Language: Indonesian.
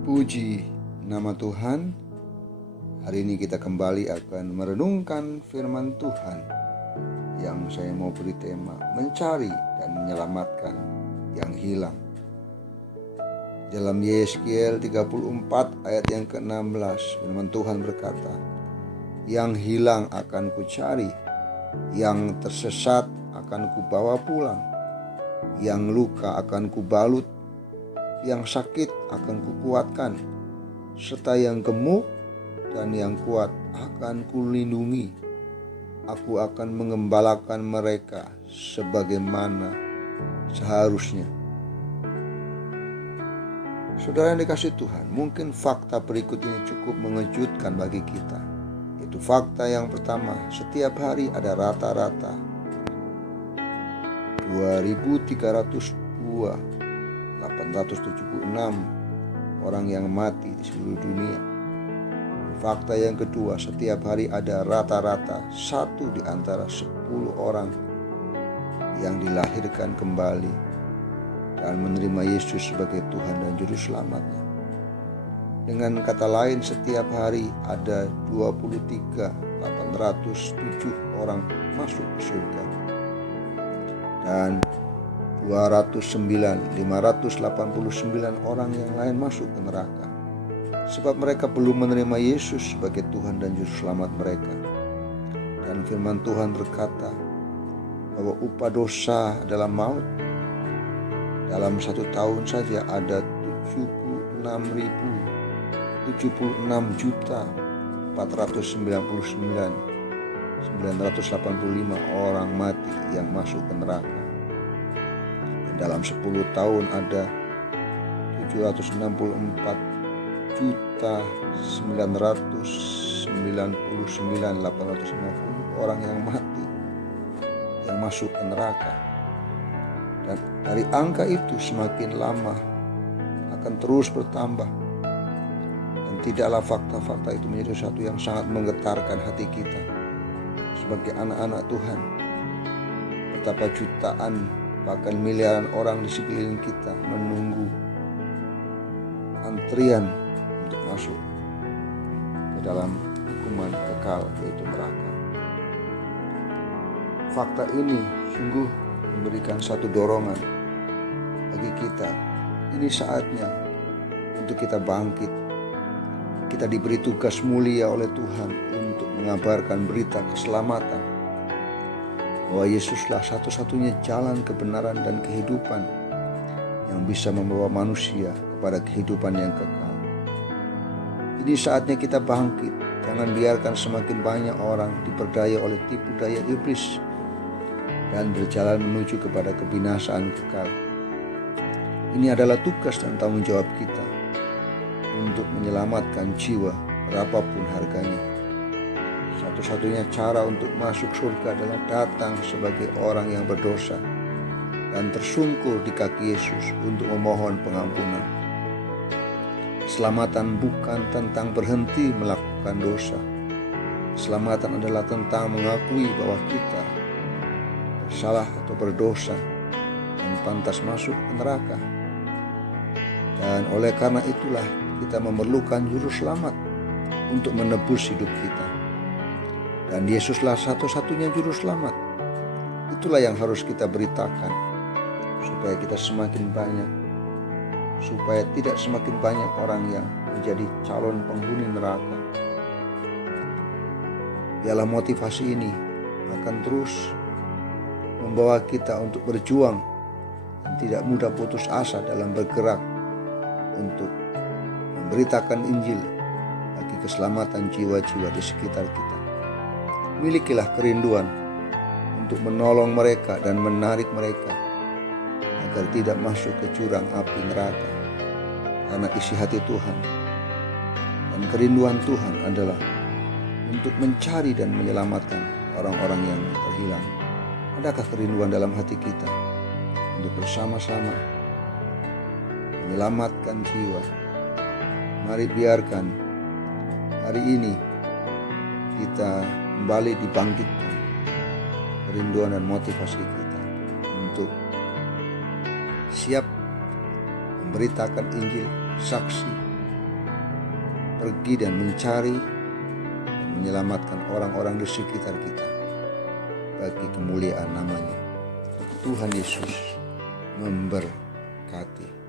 Puji nama Tuhan. Hari ini kita kembali akan merenungkan firman Tuhan yang saya mau beri tema mencari dan menyelamatkan yang hilang. Dalam Yeskiel 34 ayat yang ke-16 firman Tuhan berkata, "Yang hilang akan kucari, yang tersesat akan kubawa pulang, yang luka akan kubalut, yang sakit akan kukuatkan, serta yang gemuk dan yang kuat akan kulindungi. Aku akan mengembalakan mereka sebagaimana seharusnya." Saudara yang dikasihi Tuhan, mungkin fakta berikut ini cukup mengejutkan bagi kita. Itu fakta yang pertama, setiap hari ada rata-rata 2.302.876 orang yang mati di seluruh dunia. Fakta yang kedua, setiap hari ada rata-rata 1 di antara 10 orang yang dilahirkan kembali dan menerima Yesus sebagai Tuhan dan Juru Selamatnya. Dengan kata lain, setiap hari ada 23.807 orang masuk ke surga dan 209.589 orang yang lain masuk ke neraka, sebab mereka belum menerima Yesus sebagai Tuhan dan Juru Selamat mereka. Dan firman Tuhan berkata bahwa upah dosa adalah maut. Dalam 1 tahun saja ada 76.499.985 orang mati yang masuk ke neraka. Dan dalam 10 tahun ada 764.999.850 orang yang mati yang masuk ke neraka. Dan dari angka itu semakin lama akan terus bertambah. Dan tidaklah fakta-fakta itu menjadi sesuatu yang sangat menggetarkan hati kita sebagai anak-anak Tuhan. Betapa jutaan bahkan miliaran orang di sekeliling kita menunggu antrian untuk masuk ke dalam hukuman kekal, yaitu neraka. Fakta ini sungguh memberikan satu dorongan bagi kita. Ini saatnya untuk kita bangkit. Kita diberi tugas mulia oleh Tuhan untuk mengabarkan berita keselamatan, bahwa Yesuslah satu-satunya jalan kebenaran dan kehidupan yang bisa membawa manusia kepada kehidupan yang kekal. Ini saatnya kita bangkit. Jangan biarkan semakin banyak orang diperdaya oleh tipu daya iblis dan berjalan menuju kepada kebinasaan kekal. Ini adalah tugas dan tanggung jawab kita untuk menyelamatkan jiwa berapapun harganya. Satu-satunya cara untuk masuk surga adalah datang sebagai orang yang berdosa dan tersungkur di kaki Yesus untuk memohon pengampunan. Keselamatan bukan tentang berhenti melakukan dosa. Keselamatan adalah tentang mengakui bahwa kita bersalah atau berdosa dan pantas masuk ke neraka. Dan oleh karena itulah kita memerlukan Juru Selamat untuk menebus hidup kita. Dan Yesuslah satu-satunya Juru Selamat. Itulah yang harus kita beritakan supaya kita semakin banyak, supaya tidak semakin banyak orang yang menjadi calon penghuni neraka. Biarlah motivasi ini akan terus membawa kita untuk berjuang dan tidak mudah putus asa dalam bergerak untuk memberitakan Injil bagi keselamatan jiwa-jiwa di sekitar kita. Milikilah kerinduan untuk menolong mereka dan menarik mereka agar tidak masuk ke jurang api neraka, karena isi hati Tuhan dan kerinduan Tuhan adalah untuk mencari dan menyelamatkan orang-orang yang terhilang. Adakah kerinduan dalam hati kita untuk bersama-sama menyelamatkan jiwa? Mari biarkan hari ini kita kembali dibangkitkan kerinduan dan motivasi kita untuk siap memberitakan Injil, saksi pergi dan mencari dan menyelamatkan orang-orang di sekitar kita bagi kemuliaan namanya. Tuhan Yesus memberkati.